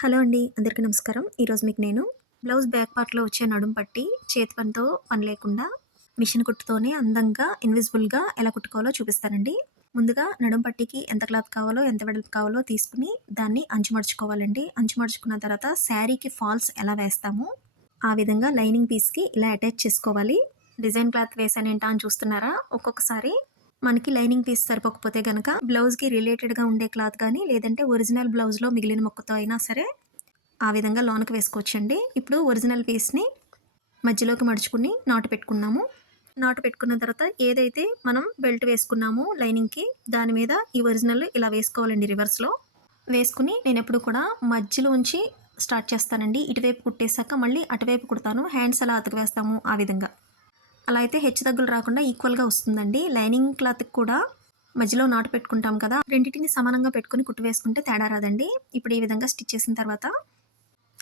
Hello అండి అందరికీ నమస్కారం. ఈరోజు మీకు నేను బ్లౌజ్ బ్యాక్ పార్ట్లో వచ్చే నడుం పట్టి చేతి పనితో పని లేకుండా మిషన్ కుట్టుతోనే అందంగా ఇన్విజిబుల్గా ఎలా కుట్టుకోవాలో చూపిస్తానండి. ముందుగా నడుం పట్టికి ఎంత క్లాత్ కావాలో ఎంత వెడల్పు కావాలో తీసుకుని దాన్ని అంచు మడుచుకోవాలండి. అంచు తర్వాత శారీకి ఫాల్స్ ఎలా వేస్తాము ఆ విధంగా లైనింగ్ పీస్కి ఇలా అటాచ్ చేసుకోవాలి. డిజైన్ క్లాత్ వేసానేంటా అని చూస్తున్నారా? ఒక్కొక్కసారి మనకి లైనింగ్ పీస్ సరిపోకపోతే కనుక బ్లౌజ్కి రిలేటెడ్గా ఉండే క్లాత్ కానీ లేదంటే ఒరిజినల్ బ్లౌజ్లో మిగిలిన మొక్కతో అయినా సరే ఆ విధంగా లోనకి వేసుకోవచ్చండి. ఇప్పుడు ఒరిజినల్ పీస్ని మధ్యలోకి మడుచుకుని నాటు పెట్టుకున్నాము. నాటు పెట్టుకున్న తర్వాత ఏదైతే మనం బెల్ట్ వేసుకున్నామో లైనింగ్కి దాని మీద ఈ ఒరిజినల్ ఇలా వేసుకోవాలండి రివర్స్లో. వేసుకుని నేను ఎప్పుడు కూడా మధ్యలో ఉంచి స్టార్ట్ చేస్తానండి. ఇటువైపు కుట్టేశాక మళ్ళీ అటువైపు కుడతాను. హ్యాండ్స్ అలా అతకు వేస్తాము ఆ విధంగా. అలా అయితే హెచ్చు తగ్గులు రాకుండా ఈక్వల్గా వస్తుందండి. లైనింగ్ క్లాత్కి కూడా మధ్యలో నాటు పెట్టుకుంటాం కదా రెండింటిని సమానంగా పెట్టుకుని కుట్టు వేసుకుంటే తేడా రాదండి. ఇప్పుడు ఈ విధంగా స్టిచ్ చేసిన తర్వాత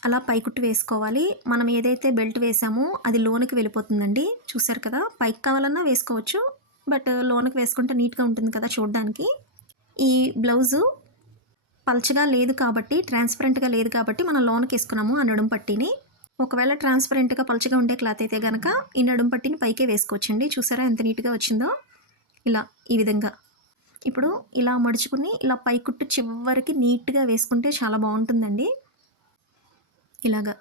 అలా పై కుట్టు వేసుకోవాలి. మనం ఏదైతే బెల్ట్ వేసామో అది లోనికి వెళ్ళిపోతుందండి. చూసారు కదా పైకి కావాలన్నా వేసుకోవచ్చు బట్ లోనికి వేసుకుంటే నీట్గా ఉంటుంది కదా చూడడానికి. ఈ బ్లౌజు పల్చగా లేదు కాబట్టి ట్రాన్స్పరెంట్గా లేదు కాబట్టి మనం లోనికి వేసుకున్నాము ఆ నడుము పట్టిని. ఒకవేళ ట్రాన్స్పరెంట్గా పలుచగా ఉండే క్లాత్ అయితే కనుక ఈ నడుము పట్టిని పైకే వేసుకోవచ్చండి. చూసారా ఎంత నీట్గా వచ్చిందో? ఇలా ఈ విధంగా. ఇప్పుడు ఇలా మడుచుకుని ఇలా పైకుట్టు చివరికి నీట్గా వేసుకుంటే చాలా బాగుంటుందండి. ఇలాగా.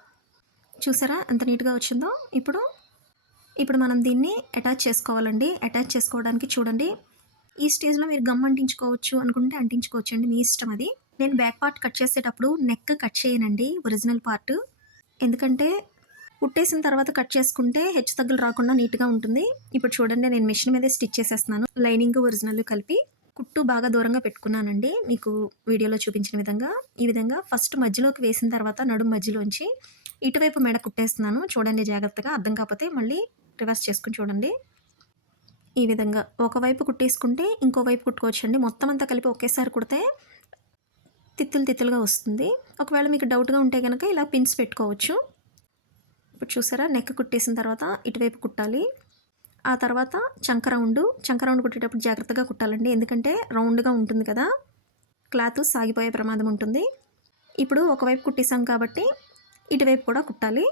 చూసారా ఎంత నీట్గా వచ్చిందో? ఇప్పుడు ఇప్పుడు మనం దీన్ని అటాచ్ చేసుకోవాలండి. అటాచ్ చేసుకోవడానికి చూడండి. ఈ స్టేజ్లో మీరు గమ్ అంటించుకోవచ్చు అనుకుంటే అంటించుకోవచ్చు అండి మీ ఇష్టం అది. నేను బ్యాక్ పార్ట్ కట్ చేసేటప్పుడు నెక్ కట్ చేయనండి. Original part. ఎందుకంటే కుట్టేసిన తర్వాత కట్ చేసుకుంటే హెచ్చు తగ్గులు రాకుండా నీట్గా ఉంటుంది. ఇప్పుడు చూడండి నేను మిషన్ మీదే స్టిచ్ చేసేస్తున్నాను. లైనింగ్ ఒరిజినల్ కలిపి కుట్టు బాగా దూరంగా పెట్టుకున్నానండి. మీకు వీడియోలో చూపించిన విధంగా. ఈ విధంగా ఫస్ట్ మధ్యలోకి వేసిన తర్వాత నడుము మధ్యలోంచి ఇటువైపు మెడ కుట్టేస్తున్నాను. చూడండి జాగ్రత్తగా అర్థం కాకపోతే మళ్ళీ రివర్స్ చేసుకుని చూడండి. ఈ విధంగా ఒకవైపు కుట్టేసుకుంటే ఇంకోవైపు కుట్టుకోవచ్చండి. మొత్తం అంతా కలిపి ఒకేసారి కుడితే తిత్తులు తిత్తులుగా వస్తుంది. ఒకవేళ మీకు డౌట్గా ఉంటే కనుక ఇలా పిన్స్ పెట్టుకోవచ్చు. ఇప్పుడు చూసారా? నెక్ కుట్టేసిన తర్వాత ఇటువైపు కుట్టాలి. ఆ తర్వాత చంక రౌండ్ చంక రౌండ్ కుట్టేటప్పుడు జాగ్రత్తగా కుట్టాలండి. ఎందుకంటే రౌండ్గా ఉంటుంది కదా. క్లాత్ సాగిపోయే ప్రమాదం ఉంటుంది. ఇప్పుడు ఒకవైపు కుట్టేసాం కాబట్టి ఇటువైపు కూడా కుట్టాలి.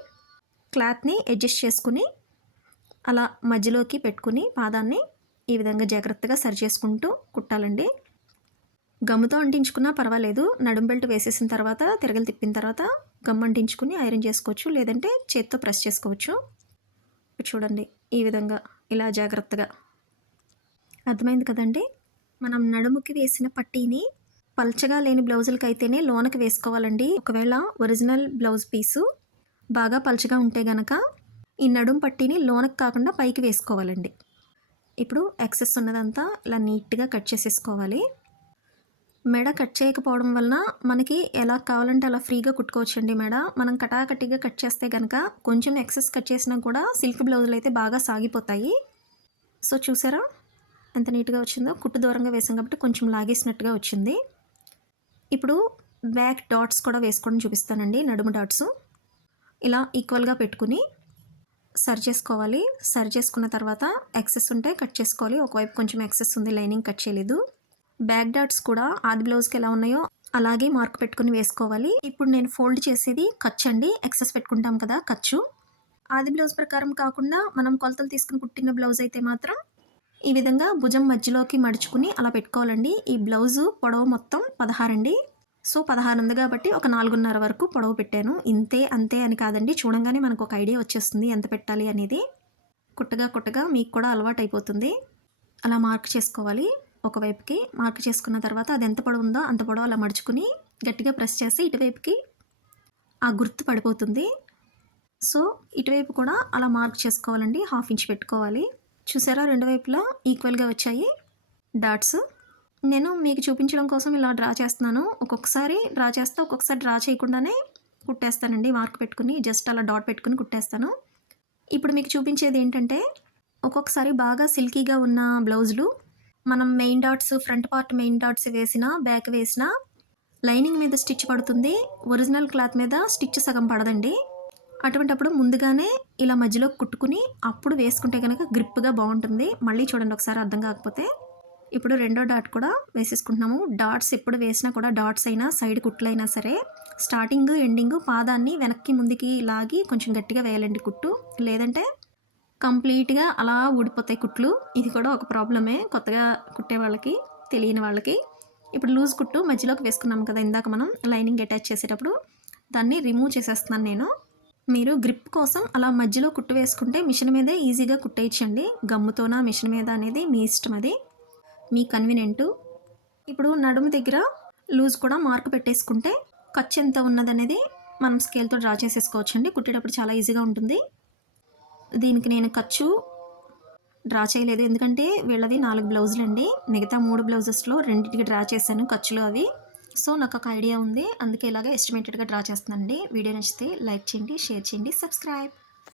క్లాత్ని అడ్జస్ట్ చేసుకుని అలా మధ్యలోకి పెట్టుకుని పాదాన్ని ఈ విధంగా జాగ్రత్తగా సరి చేసుకుంటూ కుట్టాలండి. గమ్ముతో అంటించుకున్నా పర్వాలేదు. నడుం బెల్ట్ వేసేసిన తర్వాత తిరగలు తిప్పిన తర్వాత గమ్ అంటించుకుని ఐరన్ చేసుకోవచ్చు లేదంటే చేత్తో ప్రెస్ చేసుకోవచ్చు. చూడండి ఈ విధంగా ఇలా జాగ్రత్తగా. అర్థమైంది కదండి? మనం నడుముకి వేసిన పట్టీని పల్చగా లేని బ్లౌజులకి అయితేనే లోనకి వేసుకోవాలండి. ఒకవేళ ఒరిజినల్ బ్లౌజ్ పీసు బాగా పల్చగా ఉంటే గనక ఈ నడుం పట్టీని లోనకి కాకుండా పైకి వేసుకోవాలండి. ఇప్పుడు ఎక్సెస్ ఉన్నదంతా ఇలా నీట్గా కట్ చేసేసుకోవాలి. మెడ కట్ చేయకపోవడం వలన మనకి ఎలా కావాలంటే అలా ఫ్రీగా కుట్టుకోవచ్చండి మెడ. మనం కటాకటిగా కట్ చేస్తే కనుక కొంచెం ఎక్సెస్ కట్ చేసినా కూడా సిల్క్ బ్లౌజులు అయితే బాగా సాగిపోతాయి. సో చూసారా? ఎంత నీట్గా వచ్చిందో? కుట్టు దూరంగా వేసాం కాబట్టి కొంచెం లాగేసినట్టుగా వచ్చింది. ఇప్పుడు బ్యాక్ డాట్స్ కూడా వేసుకోవడం చూపిస్తానండి నడుము డాట్స్. ఇలా ఈక్వల్గా పెట్టుకుని సరి చేసుకోవాలి. సరి చేసుకున్న తర్వాత ఎక్సెస్ ఉంటే కట్ చేసుకోవాలి. ఒకవైపు కొంచెం ఎక్సెస్ ఉంది లైనింగ్ కట్ చేయలేదు. బ్యాక్ డాట్స్ కూడా ఆది బ్లౌజ్కి ఎలా ఉన్నాయో అలాగే మార్క్ పెట్టుకుని వేసుకోవాలి. ఇప్పుడు నేను ఫోల్డ్ చేసేది ఖర్చు అండి. ఎక్సెస్ పెట్టుకుంటాం కదా ఖర్చు ఆది బ్లౌజ్ ప్రకారం కాకుండా మనం కొలతలు తీసుకుని కుట్టిన బ్లౌజ్ అయితే మాత్రం ఈ విధంగా భుజం మధ్యలోకి మడుచుకుని అలా పెట్టుకోవాలండి. ఈ బ్లౌజు పొడవు మొత్తం పదహారండి సో పదహారు ఉంది కాబట్టి ఒక నాలుగున్నర వరకు పొడవు పెట్టాను. ఇంతే అంతే అని కాదండి. చూడంగానే మనకు ఒక ఐడియా వచ్చేస్తుంది ఎంత పెట్టాలి అనేది. కుట్టగా కుట్టగా మీకు కూడా అలవాటు అయిపోతుంది. అలా మార్క్ చేసుకోవాలి. ఒకవైపుకి మార్క్ చేసుకున్న తర్వాత అది ఎంత పొడవు ఉందో అంత పొడవు అలా మడుచుకుని గట్టిగా ప్రెస్ చేస్తే ఇటువైపుకి ఆ గుర్తు పడిపోతుంది. సో ఇటువైపు కూడా అలా మార్క్ చేసుకోవాలండి. హాఫ్ ఇంచ్ పెట్టుకోవాలి. చూసారా? రెండు వైపులా ఈక్వల్గా వచ్చాయి డాట్స్. నేను మీకు చూపించడం కోసం ఇలా డ్రా చేస్తున్నాను. ఒక్కొక్కసారి డ్రా చేస్తే ఒక్కొక్కసారి డ్రా చేయకుండానే కుట్టేస్తానండి. మార్క్ పెట్టుకుని జస్ట్ అలా డాట్ పెట్టుకుని కుట్టేస్తాను. ఇప్పుడు మీకు చూపించేది ఏంటంటే ఒక్కొక్కసారి బాగా సిల్కీగా ఉన్న బ్లౌజులు మనం main dots front part main dots వేసిన బ్యాక్ వేసిన లైనింగ్ మీద స్టిచ్ పడుతుంది. ఒరిజినల్ క్లాత్ మీద స్టిచ్ సగం పడదండి. అటువంటప్పుడు ముందుగానే ఇలా మధ్యలో కుట్టుకుని అప్పుడు వేసుకుంటే కనుక గ్రిప్గా బాగుంటుంది. మళ్ళీ చూడండి ఒకసారి అర్థం కాకపోతే. ఇప్పుడు రెండో డాట్ కూడా వేసేసుకుంటున్నాము. డాట్స్ ఎప్పుడు వేసినా కూడా డాట్స్ అయినా సైడ్ కుట్లైనా సరే స్టార్టింగ్ ఎండింగ్ పాదాన్ని వెనక్కి ముందుకి లాగి కొంచెం గట్టిగా వేయాలండి కుట్టు. లేదంటే కంప్లీట్గా అలా ఊడిపోతాయి కుట్లు. ఇది కూడా ఒక ప్రాబ్లమే. కొత్తగా కుట్టే వాళ్ళకి తెలియని వాళ్ళకి. ఇప్పుడు లూజ్ కుట్టు మధ్యలోకి వేసుకున్నాం కదా ఇందాక మనం లైనింగ్ అటాచ్ చేసేటప్పుడు. దాన్ని రిమూవ్ చేసేస్తున్నాను నేను. మీరు గ్రిప్ కోసం అలా మధ్యలో కుట్టు వేసుకుంటే మిషన్ మీదే ఈజీగా కుట్టేయచ్చండి. గమ్ముతోనా మిషన్ మీద అనేది మీ ఇష్టం అది. మీ కన్వీనియంటు. ఇప్పుడు నడుము దగ్గర లూజ్ కూడా మార్క్ పెట్టేసుకుంటే ఖర్చు ఎంత ఉన్నదనేది మనం స్కేల్తో డ్రా చేసేసుకోవచ్చండి. కుట్టేటప్పుడు చాలా ఈజీగా ఉంటుంది. దీనికి నేను ఖర్చు డ్రా చేయలేదు. ఎందుకంటే వీళ్ళవి నాలుగు బ్లౌజులు అండి మిగతా మూడు బ్లౌజెస్లో రెండింటికి డ్రా చేశాను ఖర్చులు అవి. సో నాకు ఒక ఐడియా ఉంది. అందుకే ఇలాగే ఎస్టిమేటెడ్గా డ్రా చేస్తున్నానండి. వీడియో నచ్చితే లైక్ చేయండి షేర్ చేయండి సబ్స్క్రైబ్